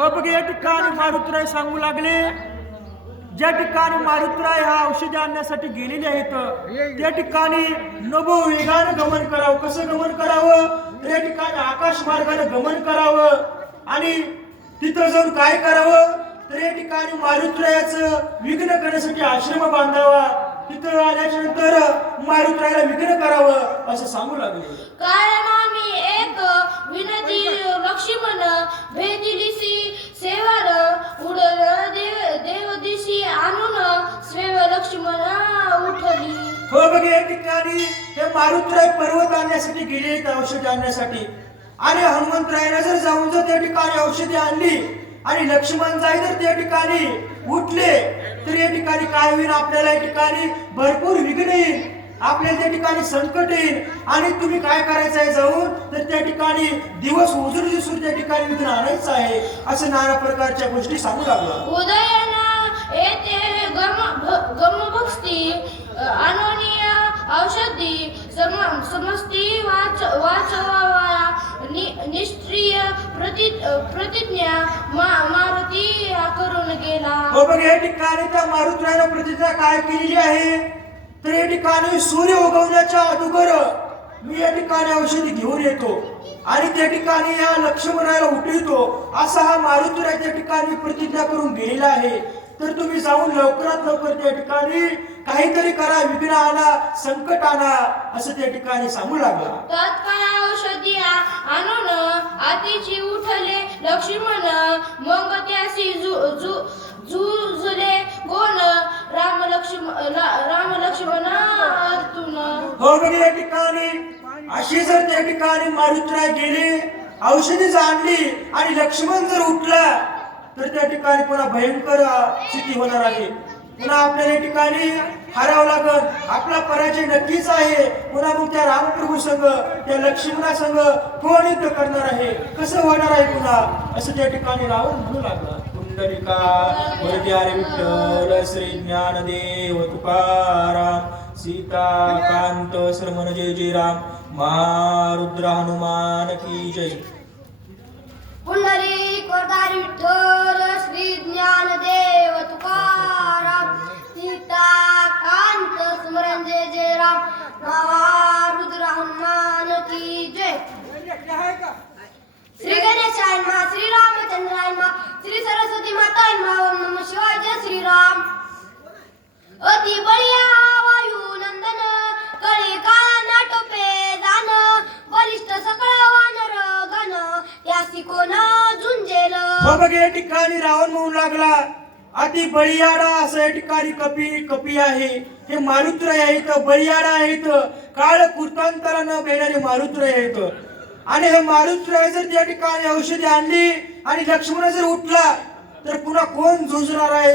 हो बघ या ठिकाणी मारुतीराय सांगू लागले, ज्या ठिकाणी मारुतीराय हा औषधी आणण्यासाठी गेलेले आहेत त्या ठिकाणी नभो वेगानं गमन करावं. कसं गमन करावं? त्या ठिकाणी आकाश मार्गाने गमन करावं. आणि तिथं जाऊन काय करावं? तर या ठिकाणी मारुतीरायाचं विघ्न करण्यासाठी आश्रम बांधावा. तिथं आल्याच्या नंतर मारुतीरायाला विघ्न करावं असं सांगू लागले. कारण आम्ही एक विनती लक्ष्मण भेदिलीसी सेवार उडल देव दिशी आणून स्वेव लक्ष्मण उठली. हो बघ या ठिकाणी हे मारुतीराय पर्वत आणण्यासाठी गेले औषधी आणण्यासाठी. आणि हनुमंतरायाने जर जाऊन जर त्या ठिकाणी औषधी आणली आणि लक्ष्मण जाई जर त्या ठिकाणी उठले तर या ठिकाणी काय होईल? आपल्याला या ठिकाणी भरपूर विघ्न येईल, आपल्याला त्या ठिकाणी संकट येईल. आणि तुम्ही काय करायचं आहे? जाऊन तर त्या ठिकाणी दिवस उजळून दिसून त्या ठिकाणी विघ्न आणायचं आहे असं नाना प्रकारच्या गोष्टी सांगू लागला. उदयन येते गमभक्ती अनोनीय औषधी समस्ती वाचवावा निष्क्रिय प्रतिज्ञा मारुती करून गेला. हो बघ या ठिकाणी त्या मारुतीरायाने प्रतिज्ञा काय केलेली आहे? तर या ठिकाणी सूर्य उगवण्याच्या अगोदर मी या ठिकाणी औषधी घेऊन येतो आणि त्या ठिकाणी या लक्ष्मणाला उठवितो असा हा मारुतीराय त्या ठिकाणी प्रतिज्ञा करून गेलेला आहे. तर तुम्ही जाऊन लवकरात लवकर त्या ठिकाणी काहीतरी करा, विघ्न आणा, संकट आणा असं त्या ठिकाणी सांगू लागला. तत्काळ औषधी आणून आतीची उठले लक्ष्मण मग त्यासी झुजले कोण राम लक्ष्मण अर्जुन. हो बघ या ठिकाणी अशी जर त्या ठिकाणी मारुतीराय गेले, औषधी आणली आणि लक्ष्मण जर उठला तर त्या ठिकाणी पुन्हा भयंकर स्थिती होणार आहे. पुन्हा आपल्या या ठिकाणी हरावं लागल, आपला पराजय नक्कीच आहे. पुन्हा मग त्या रामप्रभू संघ त्या लक्ष्मणा संघ कोण युद्ध करणार आहे? कसं होणार आहे पुन्हा असं त्या ठिकाणी रावण म्हणू लागला. पुंडलिका वरदे हरी विठ्ठल श्री ज्ञानदेव तुकाराम सीताकांत श्रमण जय जय राम महारुद्र हनुमान की जय. पुंडलिक वरदारी विठ्ठल श्री ज्ञानदेव तुकाराम सीताकांत स्मरण जय जय राम महारुद्र हनुमान की जय. श्री गणेशाय नमः, श्री रामचंद्राय नमः, श्री सरस्वती माताय नमः. ओम नमः शिवाय. जय श्रीराम. अति बळिया वायू नंदन कळे काळा नाटोपे जान बलिष्ठ सकळ वानर गण त्यासी कोण झुंजेल. हो बघ या ठिकाणी रावण म्हणू लागला, अति बळीयाडा असं या ठिकाणी कपी आहे. हे मारुतीराय आहेत, बळीयाडा आहेत, काळ कुर्तांतरा न भेटणारे मारुतीराय आहेत. आणि हे मारुतीराय जर त्या ठिकाणी औषधी आणली आणि लक्ष्मण जर उठला तर पुन्हा कोण झुंजणार आहे?